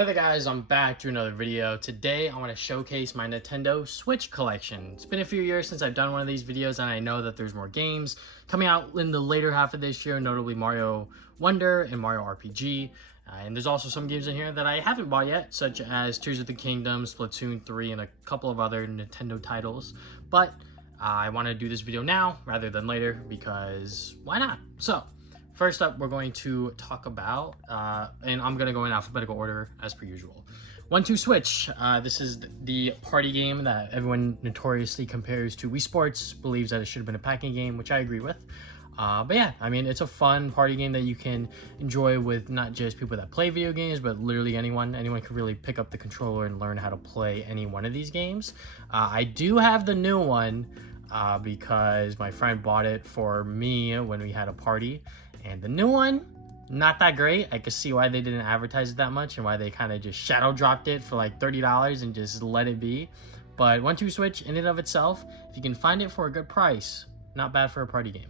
Hey there guys, I'm back to another video. Today I want to showcase my Nintendo Switch collection. It's been a few years since I've done one of these videos, and I know that there's more games coming out in the later half of this year, notably Mario Wonder and Mario RPG. And there's also some games in here that I haven't bought yet, such as Tears of the Kingdom, Splatoon 3, and a couple of other Nintendo titles. But I want to do this video now rather than later because why not? So, first up, we're going to talk about, and I'm going to go in alphabetical order as per usual. 1-2 Switch. This is the party game that everyone notoriously compares to Wii Sports, believes that it should have been a packing game, which I agree with. But yeah, I mean, it's a fun party game that you can enjoy with not just people that play video games, but literally anyone. Anyone can really pick up the controller and learn how to play any one of these games. I do have the new one because my friend bought it for me when we had a party. And the new one, not that great. I could see why they didn't advertise it that much and why they kind of just shadow dropped it for like $30 and just let it be. But 1-2 Switch, in and of itself, if you can find it for a good price, not bad for a party game.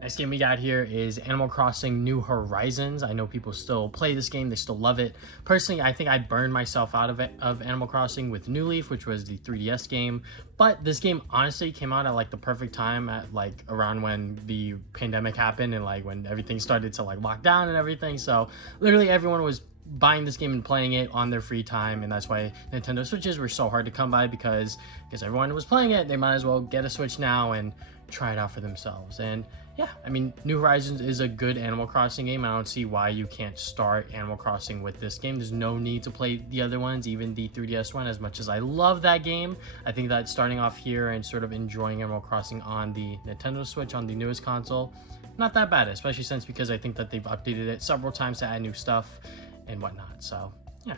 Next game we got here is Animal Crossing New Horizons. I know people still play this game, they still love it. Personally, I think I burned myself out of Animal Crossing with New Leaf, which was the 3DS game. But this game honestly came out at like the perfect time, at like around when the pandemic happened and like when everything started to like lock down and everything. So literally everyone was buying this game and playing it on their free time, and that's why Nintendo Switches were so hard to come by, because everyone was playing it. They might as well get a Switch now and try it out for themselves. And yeah, I mean, New Horizons is a good Animal Crossing game. I don't see why you can't start Animal Crossing with this game. There's no need to play the other ones, even the 3DS one. As much as I love that game, I think that starting off here and sort of enjoying Animal Crossing on the Nintendo Switch, on the newest console, not that bad, especially because I think that they've updated it several times to add new stuff and whatnot. So yeah.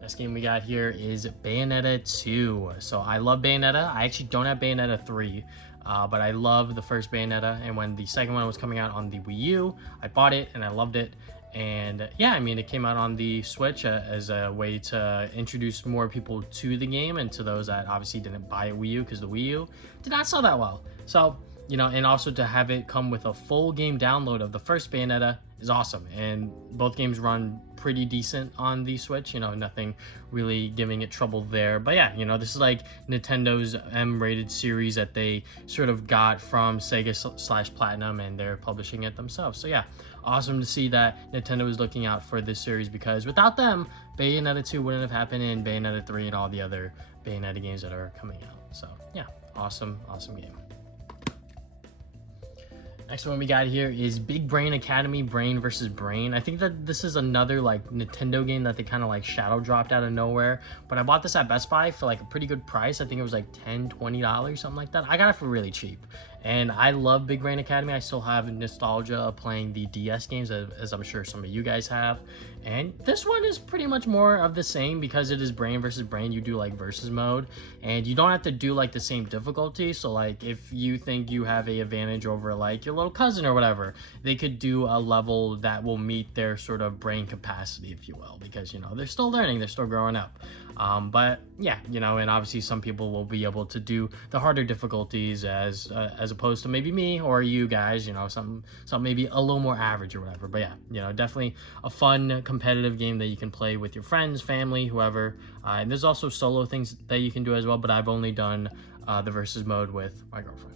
Next game we got here is Bayonetta 2. So I love Bayonetta. I actually don't have Bayonetta 3, but I love the first Bayonetta. And when the second one was coming out on the Wii U, I bought it and I loved it. And yeah, I mean, it came out on the Switch as a way to introduce more people to the game, and to those that obviously didn't buy a Wii U because the Wii U did not sell that well. So, you know, and also to have it come with a full game download of the first Bayonetta is awesome. And both games run pretty decent on the Switch, you know, nothing really giving it trouble there. But yeah, you know, this is like Nintendo's M-rated series that they sort of got from Sega / Platinum, and they're publishing it themselves. So yeah, awesome to see that Nintendo is looking out for this series, because without them, Bayonetta 2 wouldn't have happened, and Bayonetta 3 and all the other Bayonetta games that are coming out. So yeah, awesome game. Next one we got here is Big Brain Academy, Brain vs. Brain. I think that this is another like Nintendo game that they kind of like shadow dropped out of nowhere. But I bought this at Best Buy for like a pretty good price. I think it was like $10, $20, something like that. I got it for really cheap. And I love Big Brain Academy. I still have nostalgia of playing the DS games, as I'm sure some of you guys have. And this one is pretty much more of the same, because it is Brain versus Brain. You do like versus mode, and you don't have to do like the same difficulty. So like if you think you have a advantage over like your little cousin or whatever, they could do a level that will meet their sort of brain capacity, if you will, because, you know, they're still learning, they're still growing up. But yeah, you know, and obviously some people will be able to do the harder difficulties as opposed to maybe me or you guys, you know, some maybe a little more average or whatever. But yeah, you know, definitely a fun competitive game that you can play with your friends, family, whoever. And there's also solo things that you can do as well, but I've only done the versus mode with my girlfriend.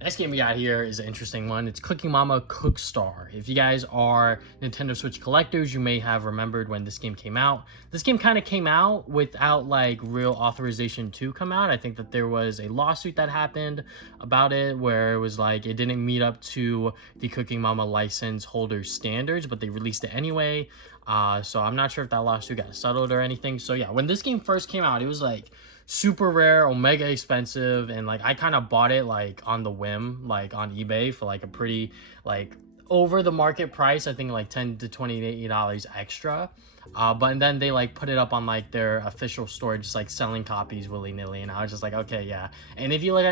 Next game we got here is an interesting one. It's Cooking Mama Cookstar. If you guys are Nintendo Switch collectors, you may have remembered when this game came out. This game kind of came out without like real authorization to come out. I think that there was a lawsuit that happened about it where it was like it didn't meet up to the Cooking Mama license holder standards, but they released it anyway. So I'm not sure if that lawsuit got settled or anything. So yeah, when this game first came out, it was like super rare, omega expensive, and like I kind of bought it like on the whim, like on eBay for like a pretty like over the market price. I think like $10 to $28 extra. But then they like put it up on like their official store, just like selling copies willy-nilly, and I was just like, okay, yeah. And if you look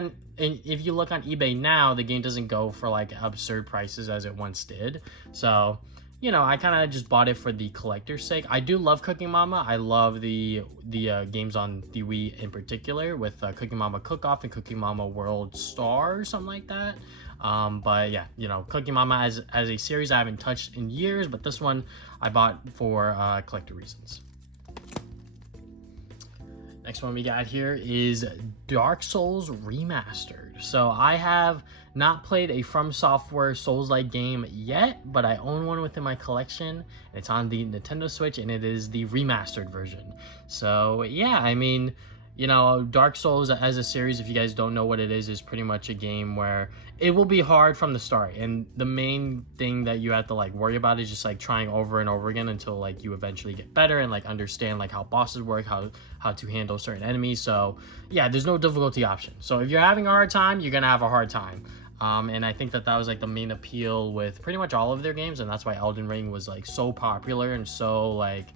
on eBay now, the game doesn't go for like absurd prices as it once did. So you know, I kind of just bought it for the collector's sake. I do love Cooking Mama. I love the games on the Wii in particular, with Cooking Mama Cook Off and Cooking Mama World Star or something like that. But yeah, you know, Cooking Mama as a series I haven't touched in years, but this one I bought for collector reasons. Next one we got here is Dark Souls Remastered. So I have not played a From Software Souls-like game yet, but I own one within my collection. It's on the Nintendo Switch, and it is the remastered version. So yeah, I mean, you know, Dark Souls as a series, if you guys don't know what it is pretty much a game where it will be hard from the start, and the main thing that you have to like worry about is just like trying over and over again until like you eventually get better and like understand like how bosses work, how to handle certain enemies. So yeah, there's no difficulty option. So if you're having a hard time, you're gonna have a hard time. And I think that was like the main appeal with pretty much all of their games, and that's why Elden Ring was like so popular and so like,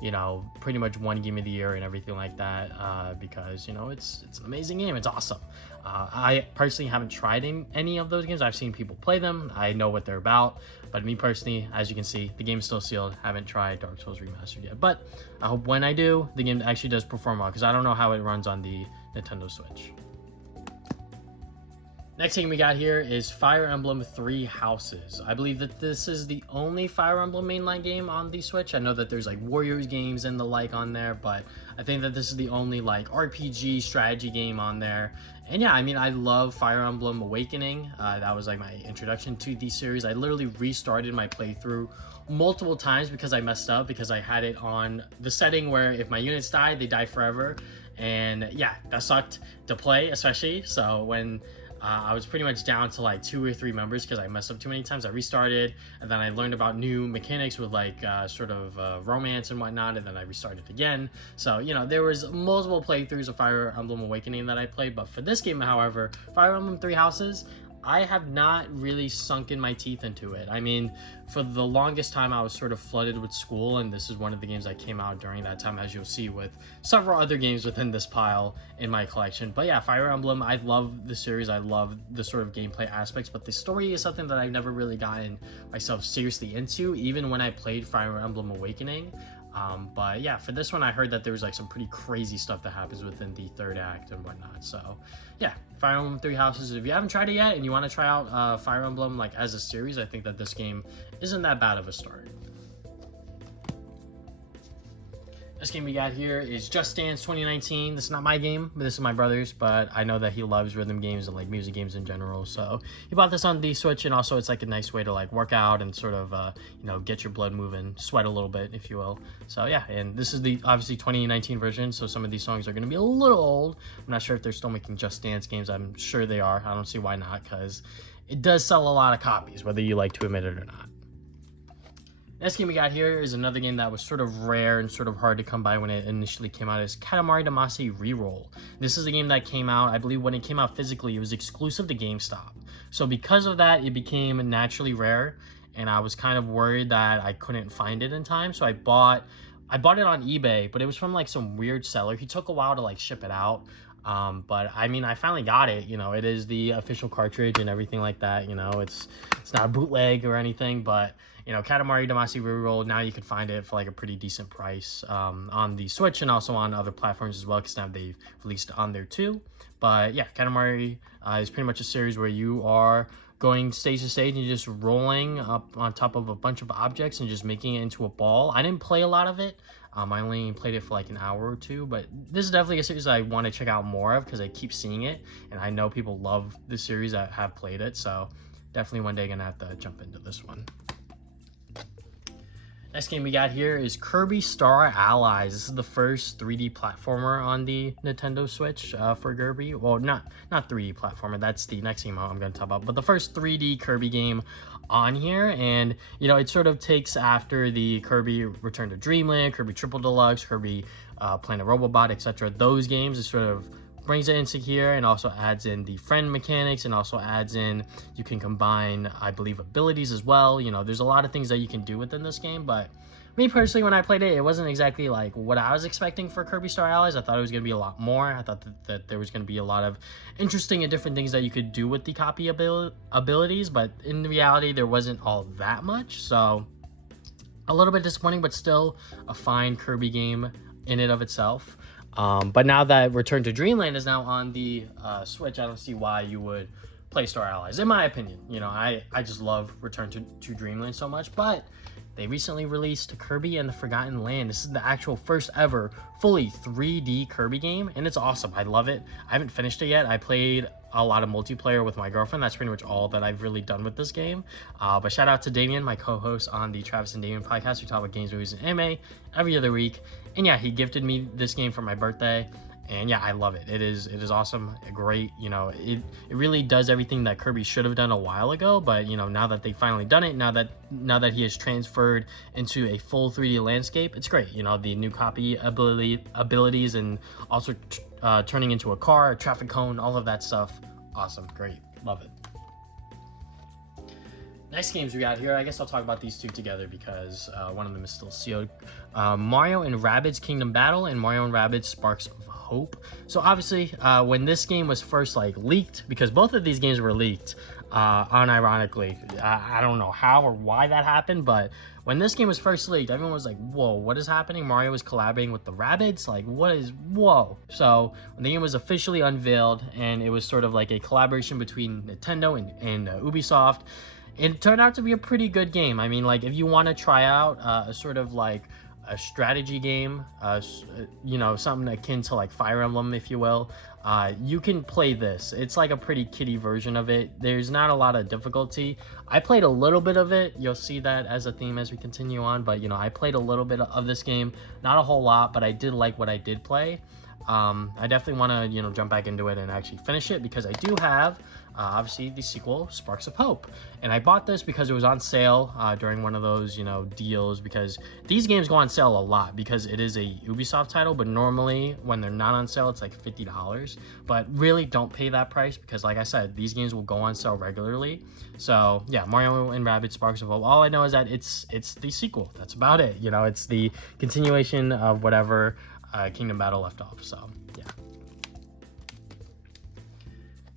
you know, pretty much one game of the year and everything like that, because, you know, it's an amazing game. It's awesome. I personally haven't tried any of those games. I've seen people play them. I know what they're about. But me personally, as you can see, the game is still sealed. Haven't tried Dark Souls Remastered yet. But I hope when I do, the game actually does perform well, because I don't know how it runs on the Nintendo Switch. Next thing we got here is Fire Emblem Three Houses. I believe that this is the only Fire Emblem mainline game on the Switch. I know that there's like Warriors games and the like on there, but I think that this is the only like RPG strategy game on there. And yeah, I mean, I love Fire Emblem Awakening. That was like my introduction to the series. I literally restarted my playthrough multiple times because I messed up, because I had it on the setting where if my units die, they die forever. And yeah, that sucked to play, especially. So when I was pretty much down to like 2 or 3 members because I messed up too many times. I restarted, and then I learned about new mechanics with like sort of romance and whatnot, and then I restarted again. So, you know, there was multiple playthroughs of Fire Emblem Awakening that I played, but for this game, however, Fire Emblem Three Houses, I have not really sunken my teeth into it. I mean, for the longest time, I was sort of flooded with school, and this is one of the games that came out during that time, as you'll see with several other games within this pile in my collection. But yeah, Fire Emblem, I love the series. I love the sort of gameplay aspects, but the story is something that I've never really gotten myself seriously into, even when I played Fire Emblem Awakening. But yeah, for this one, I heard that there was like some pretty crazy stuff that happens within the third act and whatnot. So yeah, Fire Emblem Three Houses. If you haven't tried it yet and you want to try out Fire Emblem like as a series, I think that this game isn't that bad of a start. This game we got here is Just Dance 2019. This is not my game, but this is my brother's, but I know that he loves rhythm games and like music games in general. So he bought this on the Switch, and also it's like a nice way to like work out and sort of, you know, get your blood moving, sweat a little bit, if you will. So yeah, and this is the obviously 2019 version, so some of these songs are going to be a little old. I'm not sure if they're still making Just Dance games. I'm sure they are. I don't see why not, because it does sell a lot of copies, whether you like to admit it or not. Next game we got here is another game that was sort of rare and sort of hard to come by when it initially came out. Is Katamari Damacy Reroll. This is a game that came out, I believe when it came out physically, it was exclusive to GameStop. So because of that, it became naturally rare, and I was kind of worried that I couldn't find it in time. So I bought it on eBay, but it was from like some weird seller. He took a while to like ship it out. But I mean, I finally got it. You know, it is the official cartridge and everything like that. You know, it's not a bootleg or anything, but you know, Katamari Damacy Reroll, now you can find it for like a pretty decent price on the Switch and also on other platforms as well, because now they've released it on there too. But yeah, Katamari is pretty much a series where you are going stage to stage and just rolling up on top of a bunch of objects and just making it into a ball. I didn't play a lot of it. I only played it for like an hour or two, but this is definitely a series I want to check out more of because I keep seeing it, and I know people love the series that have played it, so definitely one day gonna have to jump into this one. Next game we got here is Kirby Star Allies. This is the first 3D platformer on the Nintendo Switch for Kirby. Well, not 3D platformer. That's the next game I'm going to talk about. But the first 3D Kirby game on here. And, you know, it sort of takes after the Kirby Return to Dreamland, Kirby Triple Deluxe, Kirby Planet Robobot, etc. Those games, it sort of brings it into here and also adds in the friend mechanics, and also adds in, you can combine, I believe, abilities as well. You know, there's a lot of things that you can do within this game, but me personally, when I played it, it wasn't exactly like what I was expecting for Kirby Star Allies. I thought it was going to be a lot more. I thought that there was going to be a lot of interesting and different things that you could do with the copy abilities, but in reality, there wasn't all that much. So a little bit disappointing, but still a fine Kirby game in and of itself. But now that Return to Dreamland is now on the Switch, I don't see why you would play Star Allies, in my opinion. You know, I just love Return to Dreamland so much, but they recently released Kirby and the Forgotten Land. This is the actual first ever fully 3D Kirby game, and it's awesome. I love it. I haven't finished it yet. I played a lot of multiplayer with my girlfriend. That's pretty much all that I've really done with this game. But shout out to Damien, my co-host on the Travis and Damien podcast. We talk about games, movies, and anime every other week. And yeah, he gifted me this game for my birthday. And yeah, I love it. It is awesome, great. You know, it really does everything that Kirby should have done a while ago. But you know, now that they've finally done it, now that he has transferred into a full 3D landscape, it's great. You know, the new copy abilities, and also turning into a car, a traffic cone, all of that stuff. Awesome, great, love it. Next games we got here, I guess I'll talk about these two together because one of them is still sealed. Mario and Rabbids Kingdom Battle and Mario and Rabbids Sparks of Hope. So obviously, when this game was first leaked, because both of these games were leaked, unironically, I don't know how or why that happened, but when this game was first leaked, everyone was like, whoa, what is happening? Mario was collaborating with the Rabbids? Like, whoa. So when the game was officially unveiled, and it was sort of like a collaboration between Nintendo and Ubisoft, it turned out to be a pretty good game. I mean, like, if you want to try out a sort of like a strategy game, you know, something akin to like Fire Emblem, if you will, you can play this. It's like a pretty kiddie version of it. There's not a lot of difficulty. I played a little bit of it. You'll see that as a theme as we continue on, but you know, I played a little bit of this game, not a whole lot, but I did like what I did play. I definitely want to, you know, jump back into it and actually finish it, because I do have obviously the sequel, Sparks of Hope, and I bought this because it was on sale during one of those, you know, deals, because these games go on sale a lot because it is a Ubisoft title, but normally when they're not on sale, it's like $50. But really, don't pay that price, because like I said, these games will go on sale regularly. So yeah, Mario and Rabbids Sparks of Hope, all I know is that it's the sequel. That's about it. You know, it's the continuation of whatever Kingdom Battle left off. So yeah.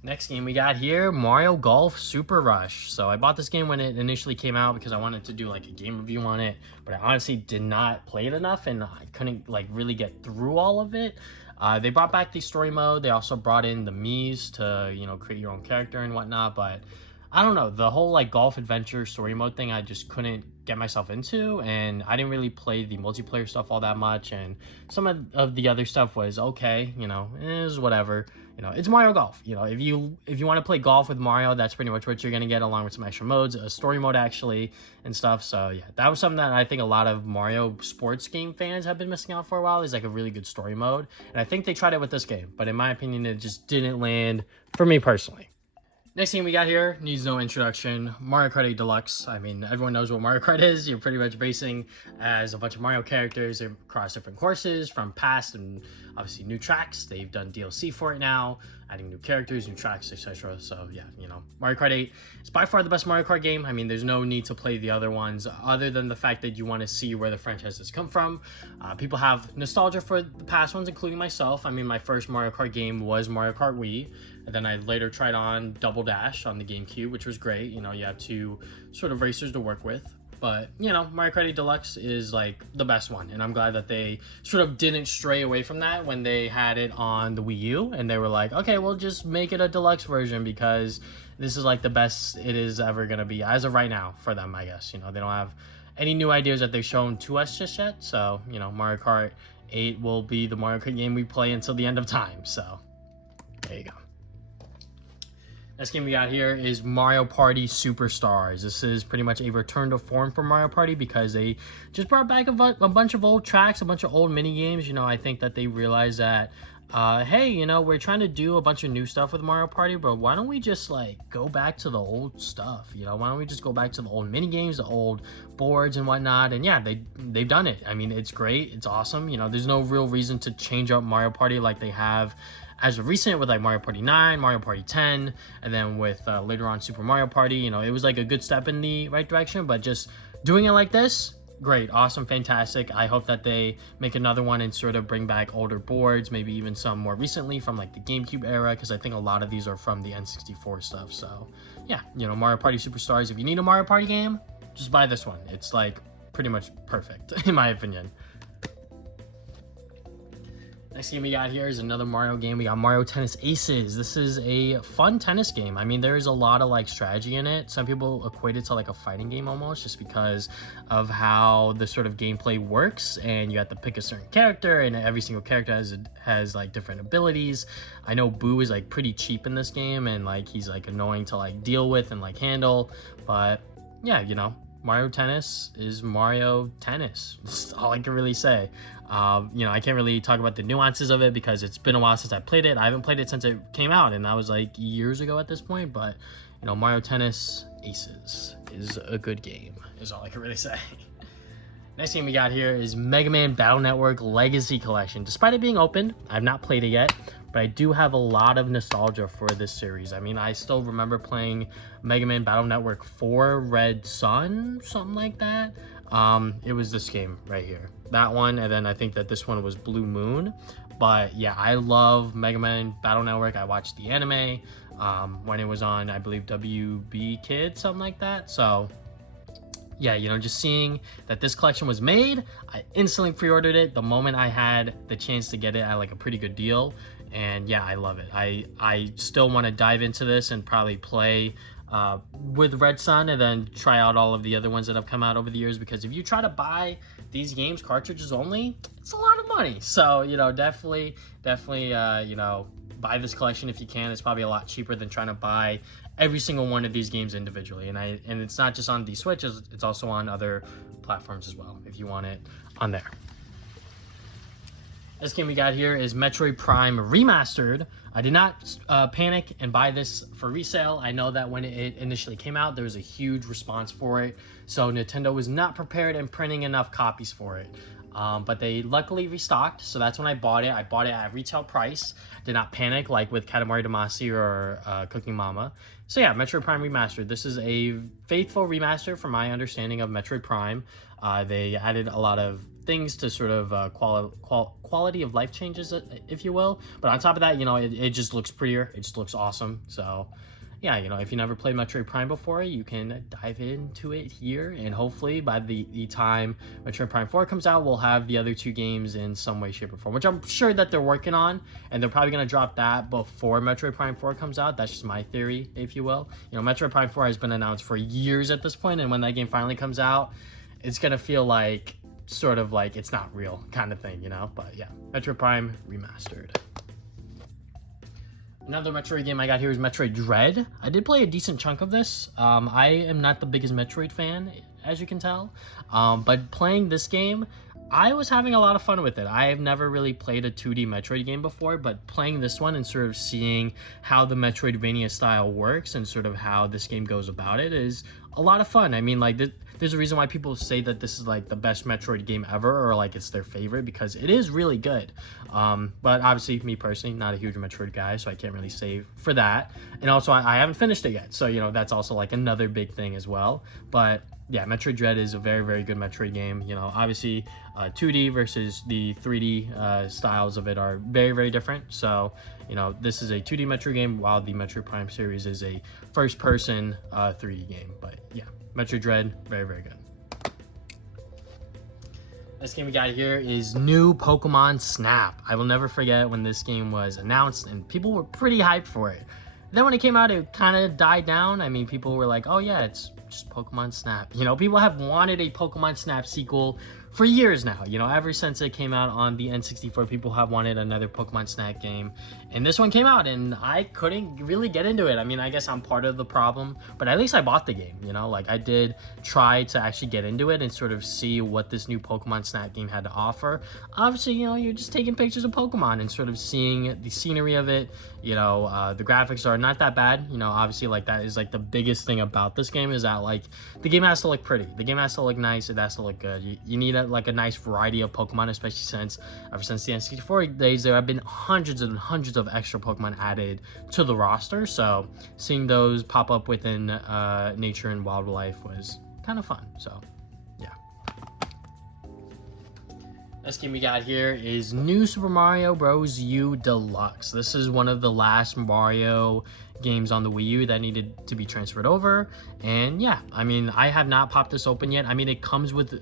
Next game we got here, Mario Golf Super Rush. So I bought this game when it initially came out because I wanted to do like a game review on it, but I honestly did not play it enough, and I couldn't like really get through all of it. They brought back the story mode. They also brought in the Miis to, you know, create your own character and whatnot, but I don't know, the whole like golf adventure story mode thing I just couldn't get myself into, and I didn't really play the multiplayer stuff all that much, and some of the other stuff was okay, you know, it was whatever. You know, it's Mario Golf. You know, if you want to play golf with Mario, that's pretty much what you're gonna get, along with some extra modes, a story mode actually, and stuff. So yeah, that was something that I think a lot of Mario sports game fans have been missing out for a while, is like a really good story mode, and I think they tried it with this game, but in my opinion, it just didn't land for me personally. Next game we got here needs no introduction, Mario Kart 8 Deluxe. I mean, everyone knows what Mario Kart is. You're pretty much racing as a bunch of Mario characters across different courses from past and obviously new tracks. They've done DLC for it now, adding new characters, new tracks, etc. So yeah, you know, Mario Kart 8 is by far the best Mario Kart game. I mean, there's no need to play the other ones other than the fact that you want to see where the franchise has come from. People have nostalgia for the past ones, including myself. I mean, my first Mario Kart game was Mario Kart Wii. And then I later tried on Double Dash on the GameCube, which was great. You know, you have two sort of racers to work with. But, you know, Mario Kart 8 Deluxe is like the best one. And I'm glad that they sort of didn't stray away from that when they had it on the Wii U. And they were like, okay, we'll just make it a deluxe version because this is like the best it is ever going to be as of right now for them, I guess. You know, they don't have any new ideas that they've shown to us just yet. So, you know, Mario Kart 8 will be the Mario Kart game we play until the end of time. So, there you go. Next game we got here is Mario Party Superstars. This is pretty much a return to form for Mario Party because they just brought back a bunch of old tracks, a bunch of old mini games. You know, I think that they realized that, hey, you know, we're trying to do a bunch of new stuff with Mario Party, but why don't we just like go back to the old stuff? You know, why don't we just go back to the old mini games, the old boards and whatnot? And yeah, they've done it. I mean, it's great. It's awesome. You know, there's no real reason to change up Mario Party like they have as of recent with like Mario Party 9, Mario Party 10, and then with later on Super Mario Party. You know, it was like a good step in the right direction, but just doing it like this, great, awesome, fantastic. I hope that they make another one and sort of bring back older boards, maybe even some more recently from like the GameCube era, because I think a lot of these are from the N64 stuff. So yeah, you know, Mario Party Superstars, if you need a Mario Party game, just buy this one. It's like pretty much perfect in my opinion. Next game we got here is another Mario game. We got Mario Tennis Aces. This is a fun tennis game. I mean, there's a lot of like strategy in it. Some people equate it to like a fighting game almost, just because of how the sort of gameplay works. And you have to pick a certain character, and every single character has like different abilities. I know Boo is like pretty cheap in this game, and like he's like annoying to like deal with and like handle. But yeah, you know, Mario Tennis is Mario Tennis. That's all I can really say. You know, I can't really talk about the nuances of it because it's been a while since I played it. I haven't played it since it came out, and that was like years ago at this point. But, you know, Mario Tennis Aces is a good game, is all I can really say. Next game we got here is Mega Man Battle Network Legacy Collection. Despite it being open, I've not played it yet, but I do have a lot of nostalgia for this series. I mean, I still remember playing Mega Man Battle Network 4 Red Sun, something like that. It was this game right here, that one, and then I think that this one was Blue Moon. But yeah, I love Mega Man Battle Network. I watched the anime when it was on, I believe, WB Kids, something like that. So yeah, you know, just seeing that this collection was made, I instantly pre-ordered it the moment I had the chance to get it at like a pretty good deal. And yeah, I love it. I still want to dive into this and probably play with Red Sun, and then try out all of the other ones that have come out over the years, because if you try to buy these games cartridges only, it's a lot of money. So, you know, definitely you know, buy this collection if you can. It's probably a lot cheaper than trying to buy every single one of these games individually. And it's not just on the Switch, it's also on other platforms as well if you want it on there. This game we got here is Metroid Prime Remastered. I did not panic and buy this for resale. I know that when it initially came out, there was a huge response for it. So Nintendo was not prepared and printing enough copies for it. But they luckily restocked, so that's when I bought it. I bought it at retail price. Did not panic like with Katamari Damacy or Cooking Mama. So yeah, Metroid Prime Remastered. This is a faithful remaster from my understanding of Metroid Prime. They added a lot of things to sort of quality of life changes, if you will. But on top of that, you know, it just looks prettier. It just looks awesome. So yeah, you know, if you never played Metroid Prime before, you can dive into it here, and hopefully by the time Metroid Prime 4 comes out, we'll have the other two games in some way, shape, or form, which I'm sure that they're working on, and they're probably going to drop that before Metroid Prime 4 comes out. That's just my theory, if you will. You know, Metroid Prime 4 has been announced for years at this point, and when that game finally comes out, it's going to feel like, sort of like, it's not real kind of thing, you know? But yeah, Metroid Prime Remastered. Another Metroid game I got here is Metroid Dread. I did play a decent chunk of this. I am not the biggest Metroid fan, as you can tell. But playing this game, I was having a lot of fun with it. I have never really played a 2D Metroid game before, but playing this one and sort of seeing how the Metroidvania style works and sort of how this game goes about it is a lot of fun. I mean, like, there's a reason why people say that this is like the best Metroid game ever, or like it's their favorite, because it is really good. But obviously, me personally, not a huge Metroid guy, so I can't really say for that. And also, I haven't finished it yet, so, you know, that's also like another big thing as well. But yeah, Metroid Dread is a very, very good Metroid game. You know, obviously 2D versus the 3D styles of it are very, very different. So, you know, this is a 2D Metroid game, while the Metroid Prime series is a first-person 3D game. But yeah, Metroid Dread, very, very good. This game we got here is new Pokemon Snap. I will never forget when this game was announced, and people were pretty hyped for it. Then when it came out, it kind of died down. I mean, people were like, oh yeah, it's just Pokemon Snap. You know, people have wanted a Pokemon Snap sequel for years now. You know, ever since it came out on the N64, people have wanted another Pokemon Snap game. And this one came out, and I couldn't really get into it. I mean, I guess I'm part of the problem, but at least I bought the game, you know? Like, I did try to actually get into it and sort of see what this new Pokemon Snap game had to offer. Obviously, you know, you're just taking pictures of Pokemon and sort of seeing the scenery of it. You know, the graphics are not that bad. You know, obviously, like, that is, like, the biggest thing about this game is that, like, the game has to look pretty. The game has to look nice. It has to look good. You need a nice variety of Pokemon, especially since ever since the N64 days, there have been hundreds and hundreds of extra Pokemon added to the roster. So seeing those pop up within nature and wildlife was kind of fun. So yeah. Next game we got here is New Super Mario Bros. U Deluxe. This is one of the last Mario games on the Wii U that needed to be transferred over. And yeah, I mean, I have not popped this open yet. I mean, it comes with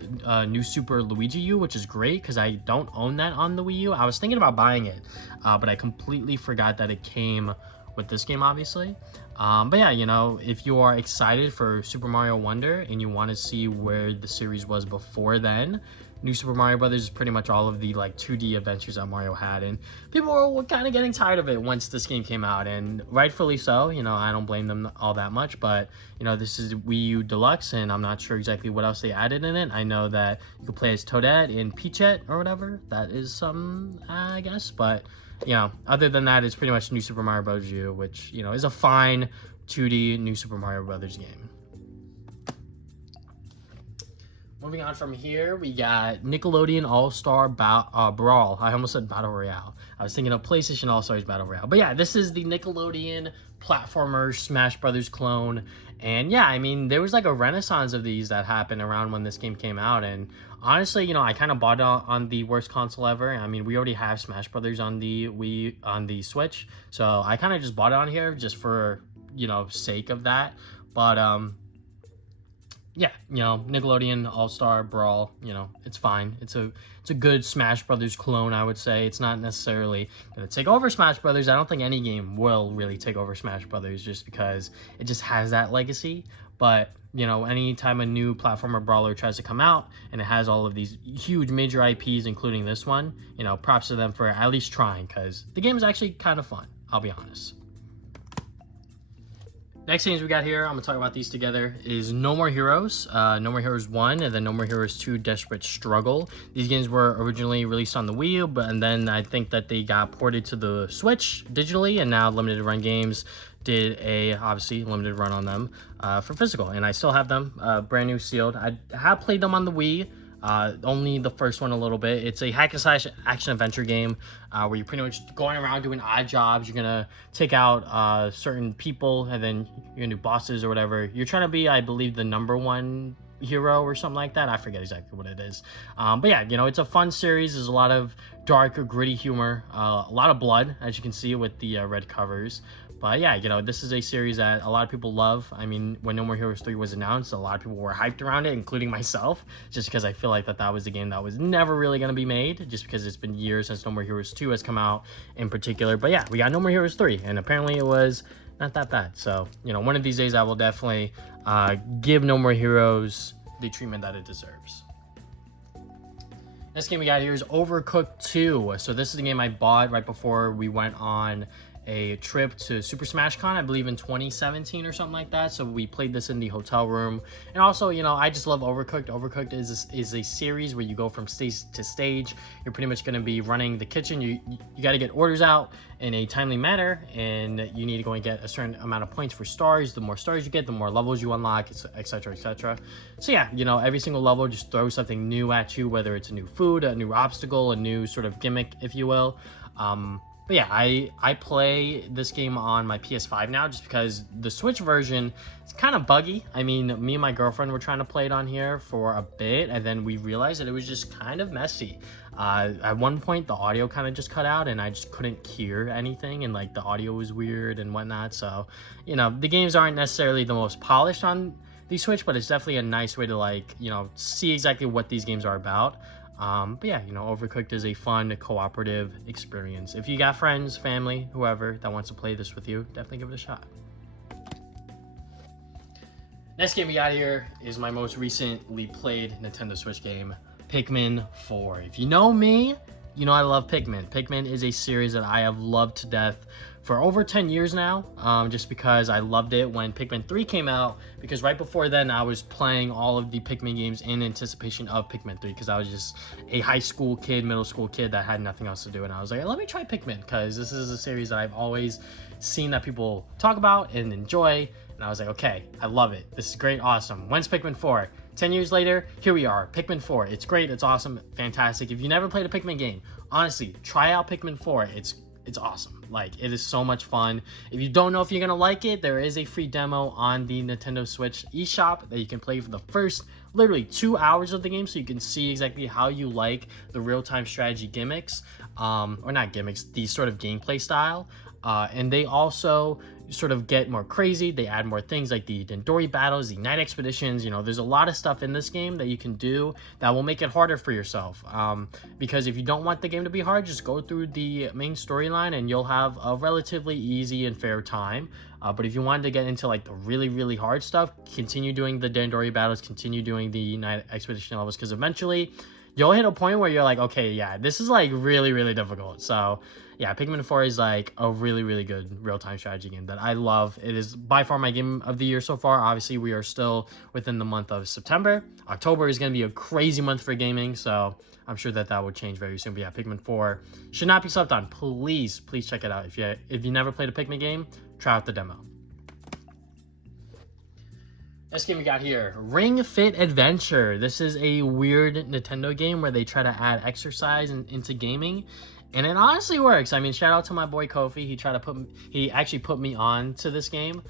New Super Luigi U, which is great because I don't own that on the Wii U. I was thinking about buying it, but I completely forgot that it came with this game, obviously. But yeah, you know, if you are excited for Super Mario Wonder and you want to see where the series was before then, New Super Mario Brothers is pretty much all of the like 2D adventures that Mario had, and people were kind of getting tired of it once this game came out, and rightfully so. You know, I don't blame them all that much, but you know, this is Wii U Deluxe, and I'm not sure exactly what else they added in it. I know that you could play as Toadette and Peachette or whatever. That is some, I guess, but you know, other than that, it's pretty much New Super Mario Bros. U, which, you know, is a fine 2D New Super Mario Brothers game. Moving on from here, we got Nickelodeon AllStar Brawl. I almost said Battle Royale. I was thinking of PlayStation AllStars Battle Royale. But yeah, this is the Nickelodeon platformer Smash Brothers clone. And yeah, I mean, there was like a renaissance of these that happened around when this game came out. And honestly, you know, I kind of bought it on the worst console ever. I mean, we already have Smash Brothers on the Wii, on the Switch. So I kind of just bought it on here just for, you know, sake of that. But yeah, you know, Nickelodeon All-Star Brawl, you know, it's fine. It's a good Smash Brothers clone, I would say. It's not necessarily going to take over Smash Brothers. I don't think any game will really take over Smash Brothers just because it just has that legacy. But, you know, anytime a new platformer brawler tries to come out and it has all of these huge major IPs, including this one, you know, props to them for at least trying, because the game is actually kind of fun, I'll be honest. Next games we got here, I'm going to talk about these together, is No More Heroes, No More Heroes 1, and then No More Heroes 2 Desperate Struggle. These games were originally released on the Wii U, and then I think that they got ported to the Switch digitally, and now Limited Run Games did a, obviously, limited run on them for physical, and I still have them brand new sealed. I have played them on the Wii. Only the first one a little bit. It's a hack and slash action adventure game where you're pretty much going around doing odd jobs. You're gonna take out certain people, and then you're gonna do bosses or whatever. You're trying to be, I believe, the #1 hero or something like that. I forget exactly what it is. But yeah, you know, it's a fun series. There's a lot of dark, gritty humor, a lot of blood, as you can see with the red covers. But yeah, you know, this is a series that a lot of people love. I mean, when No More Heroes 3 was announced, a lot of people were hyped around it, including myself, just because I feel like that was the game that was never really going to be made, just because it's been years since No More Heroes 2 has come out in particular. But yeah, we got No More Heroes 3, and apparently it was not that bad. So, you know, one of these days I will definitely give No More Heroes the treatment that it deserves. Next game we got here is Overcooked II. So this is the game I bought right before we went on a trip to Super Smash Con, I believe in 2017 or something like that. So we played this in the hotel room. And also, you know, I just love Overcooked. Overcooked is a series where you go from stage to stage. You're pretty much going to be running the kitchen. You got to get orders out in a timely manner, and you need to go and get a certain amount of points for stars. The more stars you get, the more levels you unlock, etc, etc. So yeah, you know, every single level just throws something new at you, whether it's a new food, a new obstacle, a new sort of gimmick, if you will. But yeah, I play this game on my PS5 now just because the Switch version is kind of buggy. I mean, me and my girlfriend were trying to play it on here for a bit, and then we realized that it was just kind of messy. At one point, the audio kind of just cut out, and I just couldn't hear anything, and like the audio was weird and whatnot. So, you know, the games aren't necessarily the most polished on the Switch, but it's definitely a nice way to, like, you know, see exactly what these games are about. But yeah, you know, Overcooked is a fun cooperative experience. If you got friends, family, whoever that wants to play this with you, definitely give it a shot. Next game we got here is my most recently played Nintendo Switch game, Pikmin 4. If you know me, you know I love Pikmin. Pikmin is a series that I have loved to death for over 10 years now, just because I loved it when Pikmin 3 came out, because right before then I was playing all of the Pikmin games in anticipation of Pikmin 3, because I was just a high school kid, middle school kid that had nothing else to do, and I was like, let me try Pikmin, because this is a series that I've always seen that people talk about and enjoy, and I was like, okay, I love it. This is great, awesome. When's Pikmin 4? 10 years later, here we are, Pikmin 4. It's great, it's awesome, fantastic. If you never played a Pikmin game, honestly, try out Pikmin 4. It's awesome. Like, it is so much fun. If you don't know if you're gonna like it, there is a free demo on the Nintendo Switch eShop that you can play for the first literally 2 hours of the game, so you can see exactly how you like the real-time strategy gimmicks, or not gimmicks, the sort of gameplay style. And they also sort of get more crazy. They add more things like the Dendori battles, the night expeditions. You know, there's a lot of stuff in this game that you can do that will make it harder for yourself. Because if you don't want the game to be hard, just go through the main storyline and you'll have a relatively easy and fair time. But if you wanted to get into like the really, really hard stuff, continue doing the Dendori battles, continue doing the night expedition levels, because eventually you'll hit a point where you're like, okay, yeah, this is like really, really difficult. So yeah, Pikmin IV is like a really, really good real-time strategy game that I love. It is by far my game of the year so far. Obviously, we are still within the month of September. October is going to be a crazy month for gaming, so I'm sure that will change very soon. But yeah, Pikmin 4 should not be slept on. Please check it out. If you never played a Pikmin game, try out the demo. Next game we got here, Ring Fit Adventure. This is a weird Nintendo game where they try to add exercise into gaming, and it honestly works. I mean, shout out to my boy Kofi. He actually put me on to this game.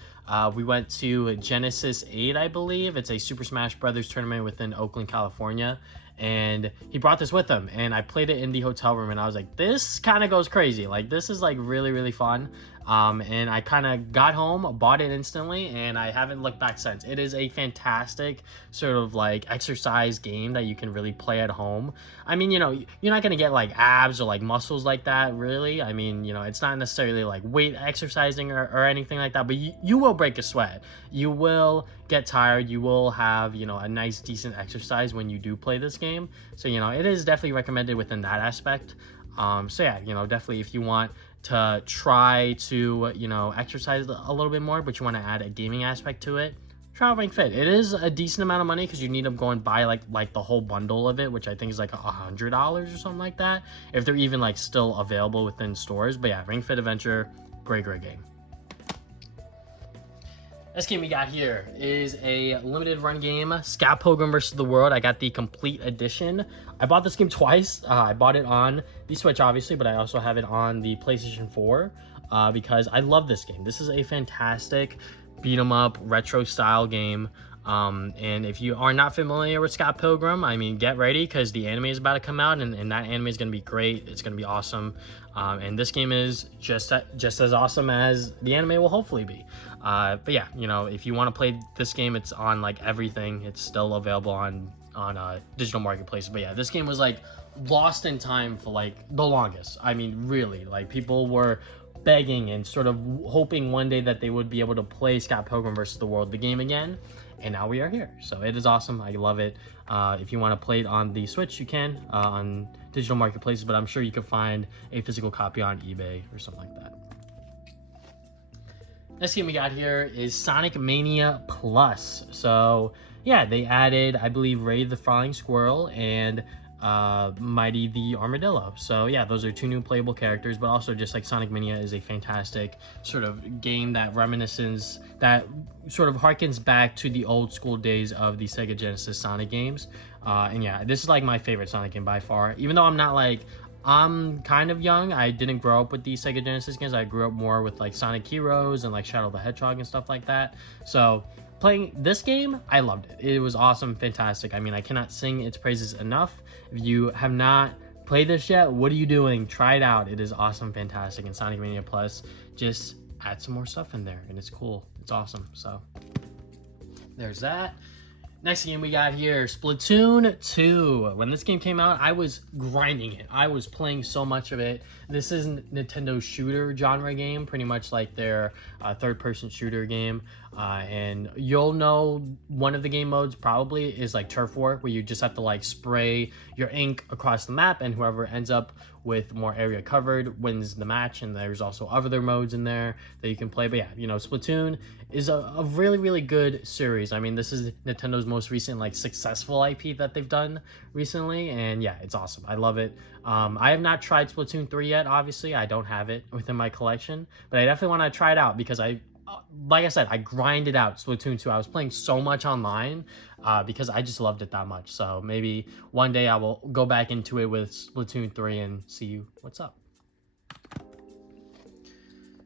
We went to Genesis 8, I believe. It's a Super Smash Brothers tournament within Oakland, California. And he brought this with him, and I played it in the hotel room, and I was like, this kind of goes crazy. Like, this is like really, really fun. And I kind of got home, bought it instantly, and I haven't looked back since. It is a fantastic sort of like exercise game that you can really play at home. I mean, you know, you're not going to get like abs or like muscles like that, really. I mean, you know, it's not necessarily like weight exercising or anything like that, but you will break a sweat. You will get tired. You will have, you know, a nice, decent exercise when you do play this game. So, you know, it is definitely recommended within that aspect. So yeah, you know, definitely if you want to try to, you know, exercise a little bit more, but you want to add a gaming aspect to it, try out Ring Fit. It is a decent amount of money because you need to go and buy like the whole bundle of it, which I think is like $100 or something like that, if they're even like still available within stores. But yeah, Ring Fit Adventure, great game. This game we got here is a limited run game, Scott Pilgrim vs. the World. I got the complete edition. I bought this game twice. I bought it on the Switch, obviously, but I also have it on the PlayStation 4 because I love this game. This is a fantastic beat-em-up, retro-style game. And if you are not familiar with Scott Pilgrim, I mean, get ready because the anime is about to come out, and that anime is going to be great. It's going to be awesome. And this game is just as awesome as the anime will hopefully be. But yeah, you know, if you want to play this game, it's on like everything. It's still available on digital marketplace. But yeah, this game was like lost in time for like the longest. I mean, really, like people were begging and sort of hoping one day that they would be able to play Scott Pilgrim vs. the World, the game again. And now we are here. So it is awesome. I love it. If you want to play it on the Switch, you can on digital marketplaces, but I'm sure you can find a physical copy on eBay or something like that. Next game we got here is Sonic Mania Plus. So yeah, they added, I believe, Ray the Flying Squirrel and Mighty the Armadillo. So yeah, those are two new playable characters, but also just like Sonic Mania is a fantastic sort of game that sort of harkens back to the old school days of the Sega Genesis Sonic games. And yeah, this is like my favorite Sonic game by far, even though I'm kind of young. I didn't grow up with these Sega Genesis games. I grew up more with like Sonic Heroes and like Shadow the Hedgehog and stuff like that. So playing this game, I loved it. It was awesome, fantastic. I mean, I cannot sing its praises enough. If you have not played this yet, what are you doing? Try it out. It is awesome, fantastic. And Sonic Mania Plus just add some more stuff in there, and it's cool. It's awesome. So there's that. Next game we got here, Splatoon 2. When this game came out, I was grinding it. I was playing so much of it. This is Nintendo's shooter genre game, pretty much like their third-person shooter game. And you'll know one of the game modes probably is like Turf War, where you just have to like spray your ink across the map, and whoever ends up with more area covered wins the match. And there's also other modes in there that you can play. But yeah, you know, Splatoon is a really, really good series. I mean, this is Nintendo's most recent like successful IP that they've done recently, and yeah, it's awesome. I love it. I have not tried Splatoon 3 yet. Obviously, I don't have it within my collection, but I definitely want to try it out because like I said, I grinded out Splatoon 2. I was playing so much online because I just loved it that much. So maybe one day I will go back into it with Splatoon 3 and see what's up.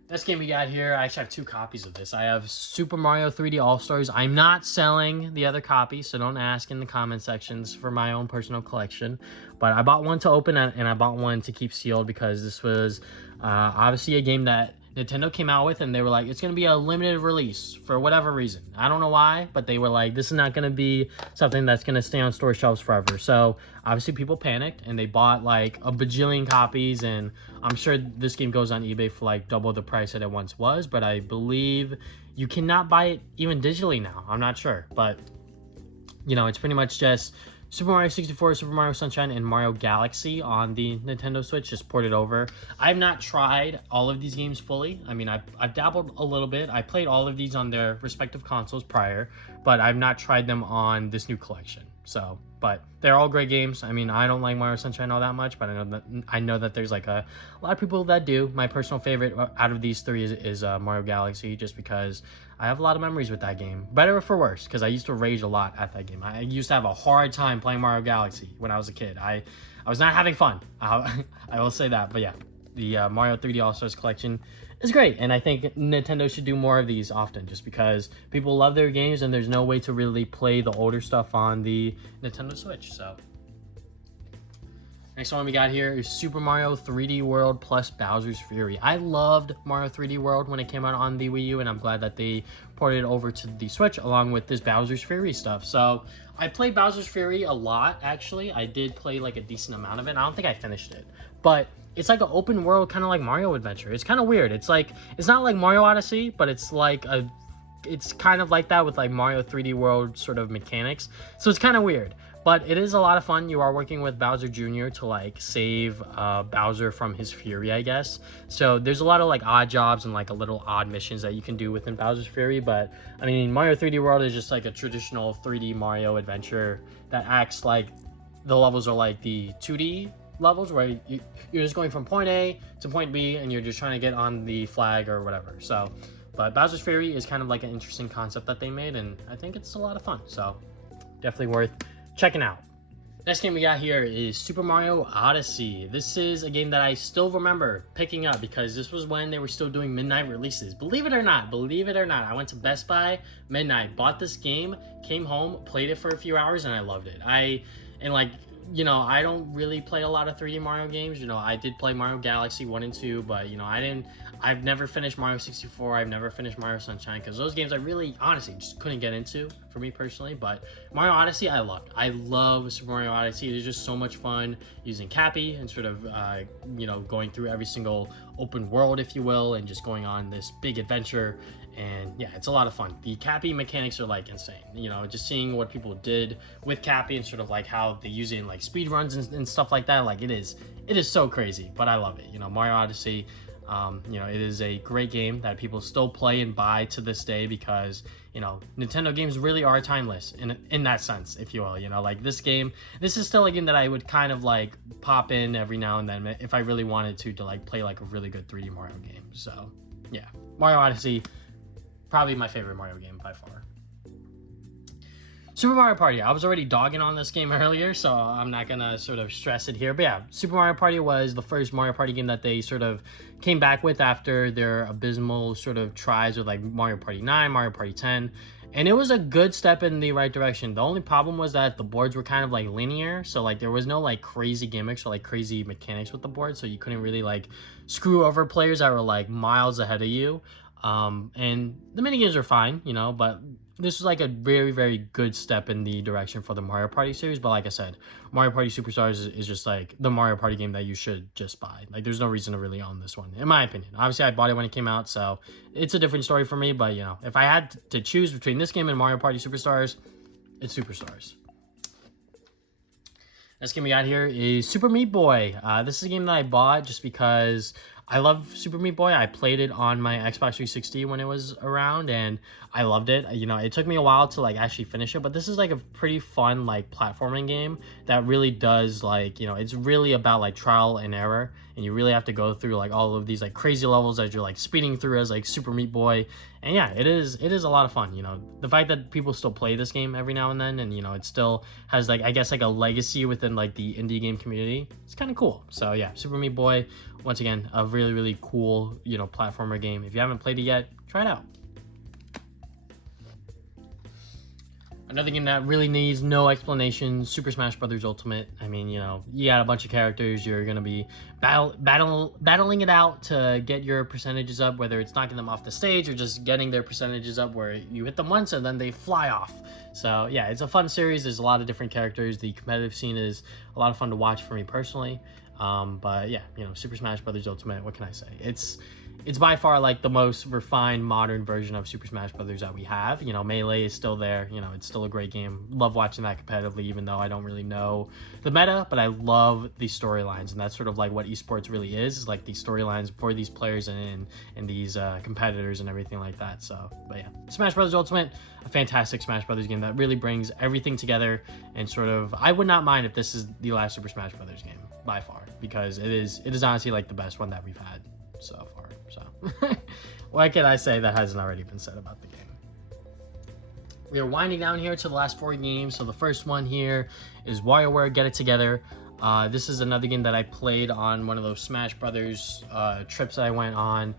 Next game we got here, I actually have two copies of this. I have Super Mario 3D All-Stars. I'm not selling the other copy, so don't ask in the comment sections for my own personal collection. But I bought one to open and I bought one to keep sealed because this was obviously a game that Nintendo came out with, and they were like, it's going to be a limited release for whatever reason. I don't know why, but they were like, this is not going to be something that's going to stay on store shelves forever. So obviously people panicked, and they bought like a bajillion copies, and I'm sure this game goes on eBay for like double the price that it once was, but I believe you cannot buy it even digitally now. I'm not sure, but you know, it's pretty much just Super Mario 64, Super Mario Sunshine, and Mario Galaxy on the Nintendo Switch, just ported over. I've not tried all of these games fully. I mean, I've dabbled a little bit. I played all of these on their respective consoles prior, but I've not tried them on this new collection. So, but they're all great games. I mean, I don't like Mario Sunshine all that much, but I know that there's like a lot of people that do. My personal favorite out of these three is Mario Galaxy, just because I have a lot of memories with that game. Better or for worse, because I used to rage a lot at that game. I used to have a hard time playing Mario Galaxy when I was a kid. I was not having fun. I will say that. But yeah, the Mario 3D All-Stars collection is great. And I think Nintendo should do more of these often, just because people love their games and there's no way to really play the older stuff on the Nintendo Switch. So next one we got here is Super Mario 3D World plus Bowser's Fury. I loved Mario 3D World when it came out on the Wii U, and I'm glad that they ported it over to the Switch along with this Bowser's Fury stuff. So I played Bowser's Fury a lot, actually. I did play like a decent amount of it. I don't think I finished it, but it's like an open world, kind of like Mario Adventure. It's kind of weird. It's like, it's not like Mario Odyssey, but it's like it's kind of like that with like Mario 3D World sort of mechanics. So it's kind of weird. But it is a lot of fun. You are working with Bowser Jr. to like save Bowser from his fury, I guess. So there's a lot of like odd jobs and like a little odd missions that you can do within Bowser's Fury. But I mean, Mario 3D World is just like a traditional 3D Mario adventure that acts like the levels are like the 2D levels, where you're just going from point A to point B and you're just trying to get on the flag or whatever. So, but Bowser's Fury is kind of like an interesting concept that they made, and I think it's a lot of fun. So definitely worth checking out. Next game we got here is Super Mario Odyssey. This is a game that I still remember picking up because this was when they were still doing midnight releases. Believe it or not, I went to Best Buy midnight, bought this game, came home, played it for a few hours, and I loved it. You know, I don't really play a lot of 3D Mario games. You know, I did play Mario Galaxy 1 and 2, but, you know, I've never finished Mario 64. I've never finished Mario Sunshine, because those games I really, honestly, just couldn't get into for me personally. But Mario Odyssey, I loved. I love Super Mario Odyssey. It is just so much fun using Cappy and sort of, you know, going through every single open world, if you will, and just going on this big adventure. And yeah, it's a lot of fun. The Cappy mechanics are like insane. You know, just seeing what people did with Cappy and sort of like how they use it in like speed runs and stuff like that. Like it is so crazy, but I love it. You know, Mario Odyssey, you know, it is a great game that people still play and buy to this day, because, you know, Nintendo games really are timeless in that sense, if you will. You know, like this is still a game that I would kind of like pop in every now and then if I really wanted to like play like a really good 3D Mario game. So yeah, Mario Odyssey, probably my favorite Mario game by far. Super Mario Party. I was already dogging on this game earlier, so I'm not gonna sort of stress it here. But yeah, Super Mario Party was the first Mario Party game that they sort of came back with after their abysmal sort of tries with like Mario Party 9, Mario Party 10. And it was a good step in the right direction. The only problem was that the boards were kind of like linear. So like there was no like crazy gimmicks or like crazy mechanics with the board. So you couldn't really like screw over players that were like miles ahead of you. And the minigames are fine, you know, but this was like a very, very good step in the direction for the Mario Party series. But like I said, Mario Party Superstars is just like the Mario Party game that you should just buy. Like there's no reason to really own this one, in my opinion. Obviously, I bought it when it came out, so it's a different story for me. But, you know, if I had to choose between this game and Mario Party Superstars, it's Superstars. Next game we got here is Super Meat Boy. This is a game that I bought just because I love Super Meat Boy. I played it on my Xbox 360 when it was around, and I loved it. You know, it took me a while to like actually finish it, but this is like a pretty fun like platforming game that really does like, you know, it's really about like trial and error, and you really have to go through like all of these like crazy levels as you're like speeding through as like Super Meat Boy. And yeah, it is a lot of fun. You know, the fact that people still play this game every now and then, and you know, it still has like, I guess, like a legacy within like the indie game community, it's kind of cool. So yeah, Super Meat Boy, once again, a really, really cool, you know, platformer game. If you haven't played it yet, try it out. Another game that really needs no explanation, Super Smash Bros. Ultimate. I mean, you know, you got a bunch of characters, you're going to be battling it out to get your percentages up, whether it's knocking them off the stage or just getting their percentages up where you hit them once and then they fly off. So, yeah, it's a fun series. There's a lot of different characters. The competitive scene is a lot of fun to watch for me personally. But, yeah, you know, Super Smash Bros. Ultimate, what can I say? It's by far like the most refined modern version of Super Smash Brothers that we have. You know, Melee is still there. You know, it's still a great game. Love watching that competitively, even though I don't really know the meta, but I love the storylines, and that's sort of like what esports really is like these storylines for these players and these competitors and everything like that. So, but yeah, Smash Brothers Ultimate, a fantastic Smash Brothers game that really brings everything together, and sort of, I would not mind if this is the last Super Smash Brothers game by far, because it is honestly like the best one that we've had so far. So, what can I say that hasn't already been said about the game? We are winding down here to the last 4 games. So the first one here is WarioWare Get It Together. This is another game that I played on one of those Smash Brothers trips that I went on.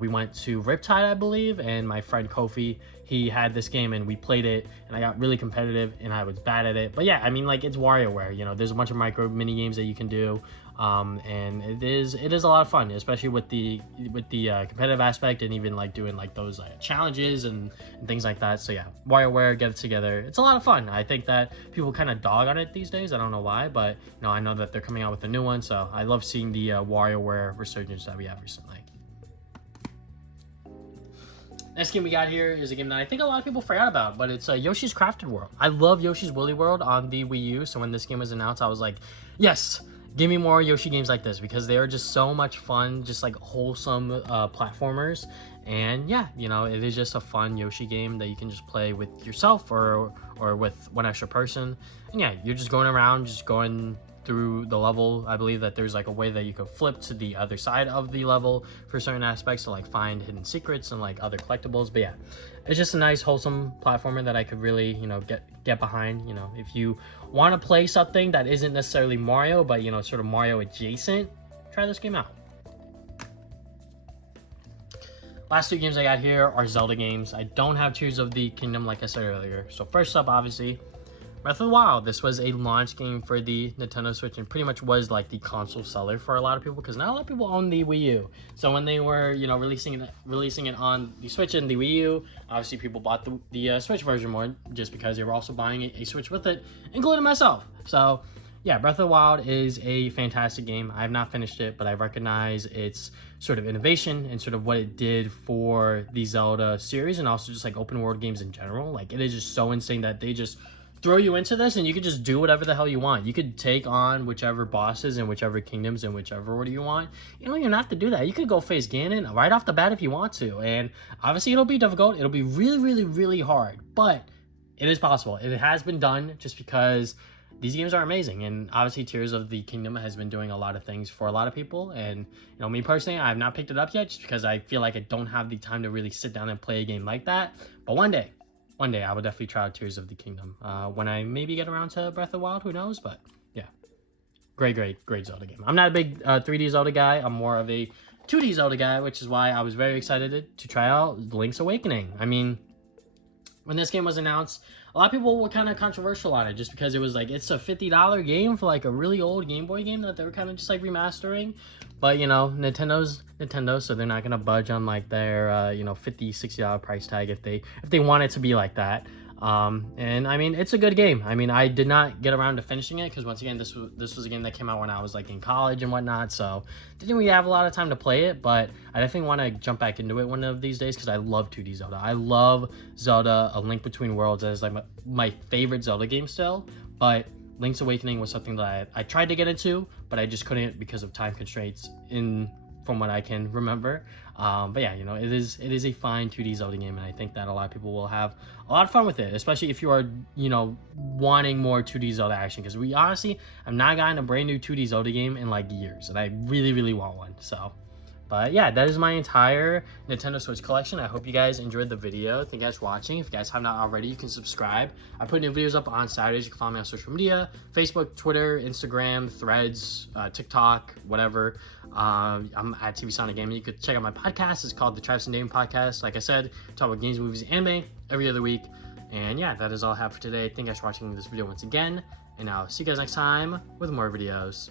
We went to Riptide, I believe, and my friend Kofi, he had this game and we played it, and I got really competitive and I was bad at it. But yeah, I mean, like, it's WarioWare, you know, there's a bunch of micro mini games that you can do. And it is a lot of fun, especially with the competitive aspect, and even like doing like those challenges and things like that. So yeah, WarioWare Get It Together, it's a lot of fun. I think that people kind of dog on it these days. I don't know why, but you know, I know that they're coming out with a new one, so I love seeing the WarioWare resurgence that we have recently. Next game we got here is a game that I think a lot of people forgot about, but it's Yoshi's Crafted World. I love Yoshi's Woolly World on the Wii U, so when this game was announced, I was like, yes, give me more Yoshi games like this, because they are just so much fun, just like wholesome platformers. And yeah, you know, it is just a fun Yoshi game that you can just play with yourself or with one extra person. And yeah, you're just going around, just going through the level. I believe that there's like a way that you could flip to the other side of the level for certain aspects to like find hidden secrets and like other collectibles. But yeah, it's just a nice wholesome platformer that I could really, you know, get behind. You know, if you want to play something that isn't necessarily Mario, but you know, sort of Mario adjacent, try this game out. Last 2 games I got here are Zelda games. I don't have Tears of the Kingdom like I said earlier. So first up, obviously, Breath of the Wild. This was a launch game for the Nintendo Switch and pretty much was like the console seller for a lot of people, because not a lot of people own the Wii U. So when they were, you know, releasing it on the Switch and the Wii U, obviously people bought the Switch version more, just because they were also buying a Switch with it, including myself. So yeah, Breath of the Wild is a fantastic game. I have not finished it, but I recognize its sort of innovation and sort of what it did for the Zelda series, and also just like open world games in general. Like, it is just so insane that they just throw you into this and you could just do whatever the hell you want. You could take on whichever bosses and whichever kingdoms and whichever order you want. You don't even have to do that. You could go face Ganon right off the bat if you want to. And obviously it'll be difficult. It'll be really, really, really hard. But it is possible. It has been done just because these games are amazing. And obviously Tears of the Kingdom has been doing a lot of things for a lot of people. And, you know, me personally, I have not picked it up yet just because I feel like I don't have the time to really sit down and play a game like that. But one day I will definitely try out Tears of the Kingdom. When I maybe get around to Breath of the Wild, who knows? But yeah, great Zelda game. I'm not a big 3D Zelda guy. I'm more of a 2D Zelda guy, which is why I was very excited to try out Link's Awakening. I mean, when this game was announced, a lot of people were kind of controversial on it, just because it was like, it's a $50 game for like a really old Game Boy game that they were kind of just like remastering. But you know, Nintendo's Nintendo, so they're not gonna budge on like their you know, $50-$60 price tag if they want it to be like that. And I mean, it's a good game. I mean, I did not get around to finishing it because, once again, this was a game that came out when I was like in college and whatnot, so didn't really have a lot of time to play it. But I definitely want to jump back into it one of these days, because I love 2D Zelda. I love Zelda: A Link Between Worlds as like my favorite Zelda game still. But Link's Awakening was something that I tried to get into, but I just couldn't because of time constraints from what I can remember. But yeah, you know, it is a fine 2D Zelda game, and I think that a lot of people will have a lot of fun with it, especially if you are, you know, wanting more 2D Zelda action, because we honestly have not gotten a brand new 2D Zelda game in like years, and I really want one. So, but yeah, that is my entire Nintendo Switch collection. I hope you guys enjoyed the video. Thank you guys for watching. If you guys have not already, you can subscribe. I put new videos up on Saturdays. You can follow me on social media: Facebook, Twitter, Instagram, Threads, TikTok, whatever. I'm at TV Sonic Gaming. You could check out my podcast. It's called the Travis and Dame Podcast. Like I said, talk about games, movies, anime every other week. And yeah, that is all I have for today. Thank you guys for watching this video once again, and I'll see you guys next time with more videos.